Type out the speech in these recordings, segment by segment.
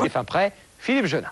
Stéphane Prêt, Philippe Genin.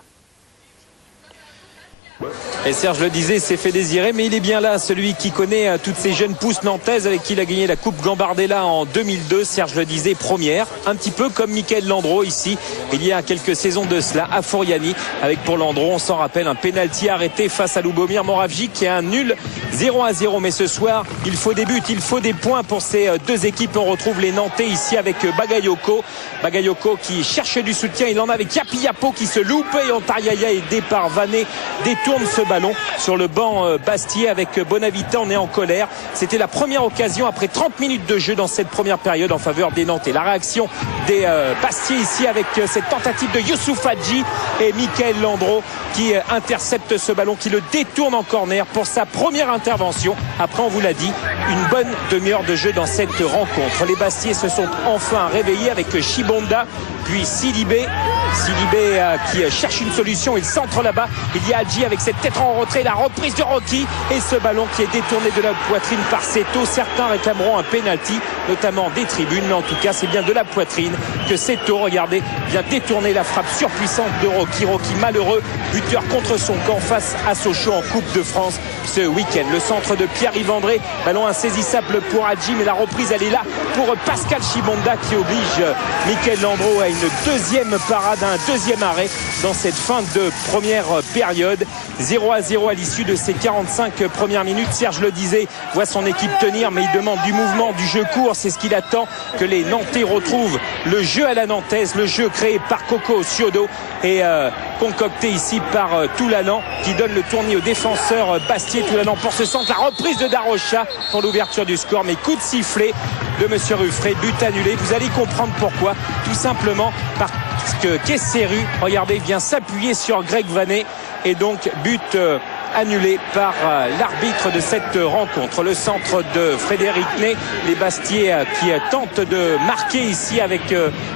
Et Serge le disait, s'est fait désirer, mais il est bien là, celui qui connaît toutes ces jeunes pousses nantaises avec qui il a gagné la Coupe Gambardella en 2002. Serge le disait, première, un petit peu comme Michael Landreau ici, il y a quelques saisons de cela, à Furiani, avec pour Landreau, on s'en rappelle, un pénalty arrêté face à Lubomir Moravjic qui est un nul 0-0. Mais ce soir, il faut des buts, il faut des points pour ces deux équipes. On retrouve les Nantais ici avec Bagayoko. Bagayoko qui cherchait du soutien, il en a avec Yapiapo qui se loupe et Antariaya aidé par Vanet détourne ce ballon sur le banc Bastier avec Bonavita. On est en colère. C'était la première occasion après 30 minutes de jeu dans cette première période en faveur des Nantais. La réaction des Bastier ici avec cette tentative de Youssouf Hadji et Michael Landreau qui intercepte ce ballon, qui le détourne en corner pour sa première intervention. Après, on vous l'a dit, une bonne demi-heure de jeu dans cette rencontre. Les Bastiers se sont enfin réveillés avec Chibonda, puis Sidibé. Sidibé qui cherche une solution, il centre là-bas. Il y a Hadji avec cette tête en retrait, la reprise de Rocky et ce ballon qui est détourné de la poitrine par Seto. Certains réclameront un penalty, notamment des tribunes, mais en tout cas c'est bien de la poitrine que Seto, regardez, vient détourner la frappe surpuissante de Rocky. Rocky malheureux, buteur contre son camp face à Sochaux en Coupe de France ce week-end. Le centre de Pierre-Yves André, ballon insaisissable pour Hadji, mais la reprise elle est là pour Pascal Chibonda qui oblige Michael Landreau à une deuxième parade, un deuxième arrêt dans cette fin de première période. 0-0 à l'issue de ces 45 premières minutes. Serge le disait, voit son équipe tenir, mais il demande du mouvement, du jeu court. C'est ce qu'il attend, que les Nantais retrouvent le jeu à la nantaise, le jeu créé par Coco Ciodo et concocté ici par Toulalan qui donne le tournis au défenseur Bastier. Toulalan pour ce centre, la reprise de Darocha pour l'ouverture du score, mais coup de sifflet de Monsieur Ruffray, but annulé. Vous allez comprendre pourquoi, tout simplement parce que Kesseru, regardez, vient s'appuyer sur Greg Vanet et donc but annulé par l'arbitre de cette rencontre. Le centre de Frédéric Ney, les Bastiers qui tentent de marquer ici avec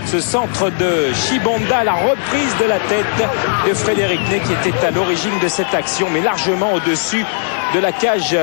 ce centre de Chibonda, la reprise de la tête de Frédéric Ney qui était à l'origine de cette action, mais largement au-dessus de la cage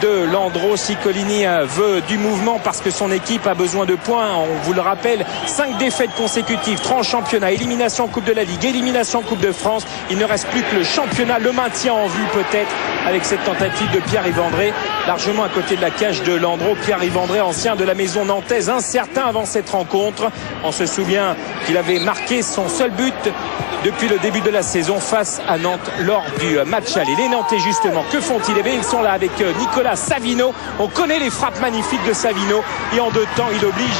de Landreau. Ciccolini veut du mouvement parce que son équipe a besoin de points. On vous le rappelle, 5 défaites consécutives, 3 en championnat, élimination en Coupe de la Ligue, élimination en Coupe de France. Il ne reste plus que le championnat, le maintien en vue peut-être avec cette tentative de Pierre-Yves André, largement à côté de la cage de Landreau. Pierre-Yves André, ancien de la maison nantaise, incertain avant cette rencontre. On se souvient qu'il avait marqué son seul but depuis le début de la saison face à Nantes lors du match aller. Les Nantais justement, que font-ils? Eh bien, ils sont là avec Nicolas Savino. On connaît les frappes magnifiques de Savino et en 2 temps il oblige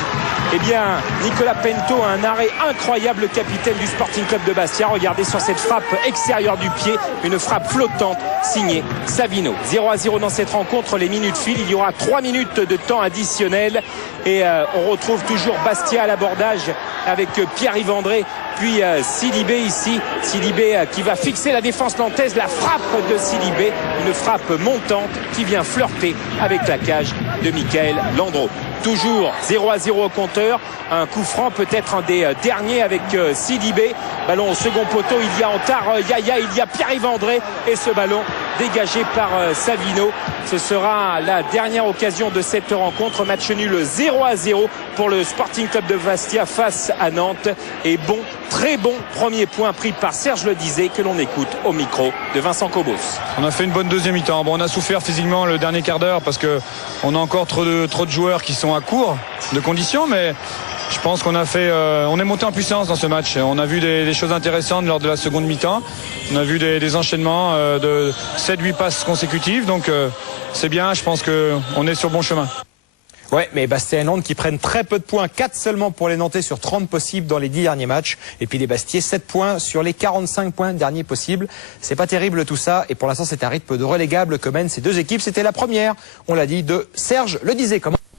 Nicolas Pento à un arrêt incroyable, le capitaine du Sporting Club de Bastia. Regardez sur cette frappe extérieure du pied, une frappe flottante signée Savino. 0-0 dans cette rencontre, les minutes filent, il y aura 3 minutes de temps additionnel et on retrouve toujours Bastia à l'abordage avec Pierre-Yves André puis Sidibé ici, Sidibé qui va fixer la défense nantaise, la frappe de Sidibé, une frappe montante qui vient flirter avec la cage de Michael Landreau. Toujours 0-0 au compteur, un coup franc peut-être un des derniers avec Sidibé, ballon au second poteau, il y a Antariaya, il y a Pierre-Yves André et ce ballon dégagé par Savino. Ce sera la dernière occasion de cette rencontre, match nul 0-0 pour le Sporting Club de Bastia face à Nantes et bon, très bon premier point pris par Serge le disait que l'on écoute au micro de Vincent Cobos. On a fait une bonne deuxième mi-temps. Bon, on a souffert physiquement le dernier quart d'heure parce qu'on a encore trop de joueurs qui sont à court de conditions, mais je pense qu'on a fait, on est monté en puissance dans ce match. On a vu des choses intéressantes lors de la seconde mi-temps. On a vu des enchaînements de 7-8 passes consécutives, donc c'est bien. Je pense qu'on est sur bon chemin. Ouais, mais Bastia et Nantes qui prennent très peu de points, 4 seulement pour les Nantais sur 30 possibles dans les 10 derniers matchs. Et puis les Bastiers, 7 points sur les 45 points derniers possibles. C'est pas terrible tout ça. Et pour l'instant, c'est un rythme de relégable que mènent ces deux équipes. C'était la première, on l'a dit, de Serge le disait. Comment